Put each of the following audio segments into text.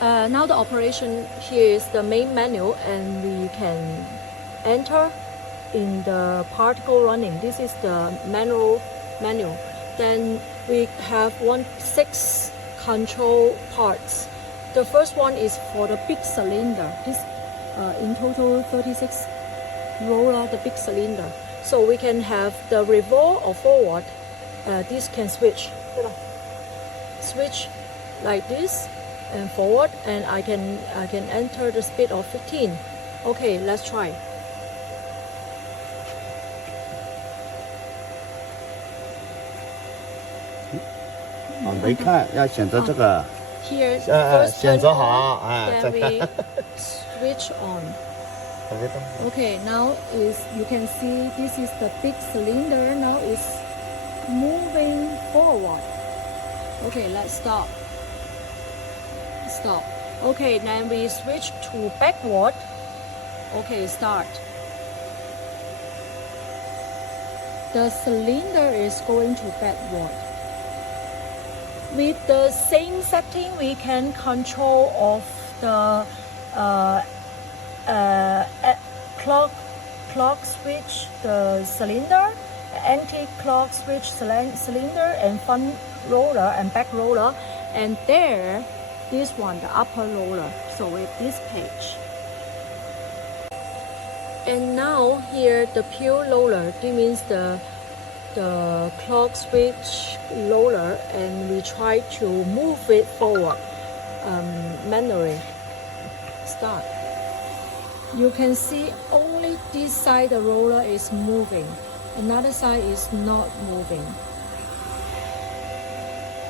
Now the operation here is the main menu, and we can enter in the particle running. This is the manual menu. Then we have 6 control parts. The first one is for the big cylinder. This in total 36 roller, the big cylinder. So we can have the revolve or forward. This can switch like this and forward, and I can enter the speed of 15. Okay, let's try.没看，要选择这个。 Here, first 选 turn 择好 on, 啊， then 再 we 看。 switch on. Okay, now you can see this is the big cylinder. Now it's moving forward. Okay, let's stop. Stop. Okay, then we switch to backward. Okay, start. The cylinder is going to backward. With the same setting, we can control of the clock switch, the cylinder, anti-clock switch cylinder, and front roller and back roller, and there, this one, the upper roller. So with this page. And now here the pure roller, this means the clock switch roller, and we try to move it forward manually. Start. You can see only this side the roller is moving, another side is not moving.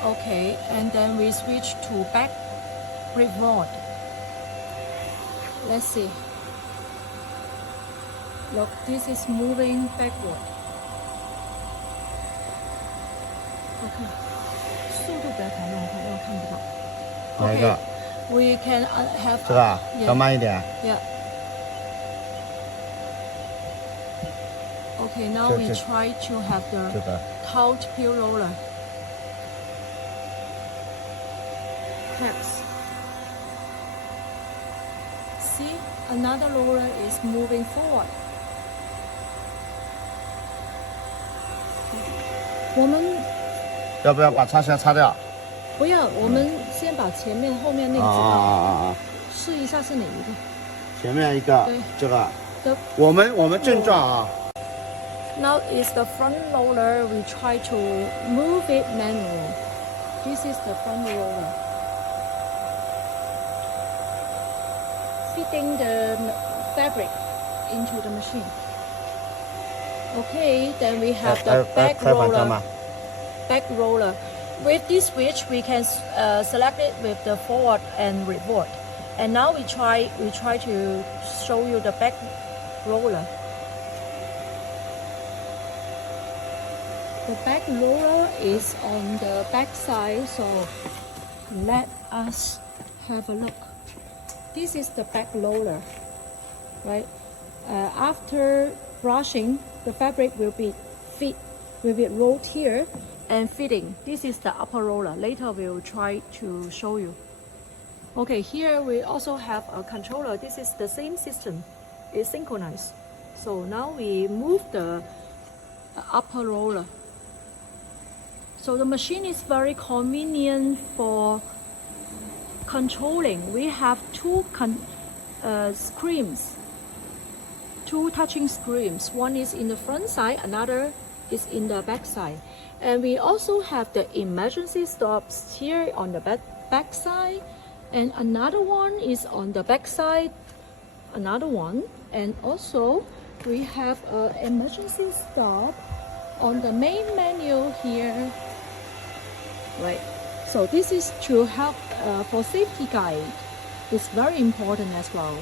Okay, and then we switch to back revolve. Let's see. Look, this is moving backward. Okay. 速度不要太慢，我看不到。哪一个？ We can have 这个啊， yeah. 调慢一点。 Yeah. Okay, now we try to have the 这个。 count pure roller. Taps. See, another roller is moving forward. 我们要不要把插线擦掉？不要，我们先把前面后面那个试一下是哪一个？前面一个，这个。我们正转啊。 Now is the front roller. We try to move it manually. This is the front roller. Fitting the fabric into the machine. Okay, then we have the back roller. Back roller. With this switch, we can select it with the forward and revolve. And now we try to show you the back roller. The back roller is on the back side, so let us have a look. This is the back roller, right? After brushing, the fabric will be rolled here and fitting. This is the upper roller. Later we will try to show you. Okay, here we also have a controller. This is the same system. It's synchronized. So now we move the upper roller. So the machine is very convenient for controlling. We have two screens, two touching screens. One is in the front side, another is in the back side. And we also have the emergency stops here on the back side, and another one is on the back side, another one. And also we have an emergency stop on the main menu here. Right, so this is to help for safety guide. It's very important as well.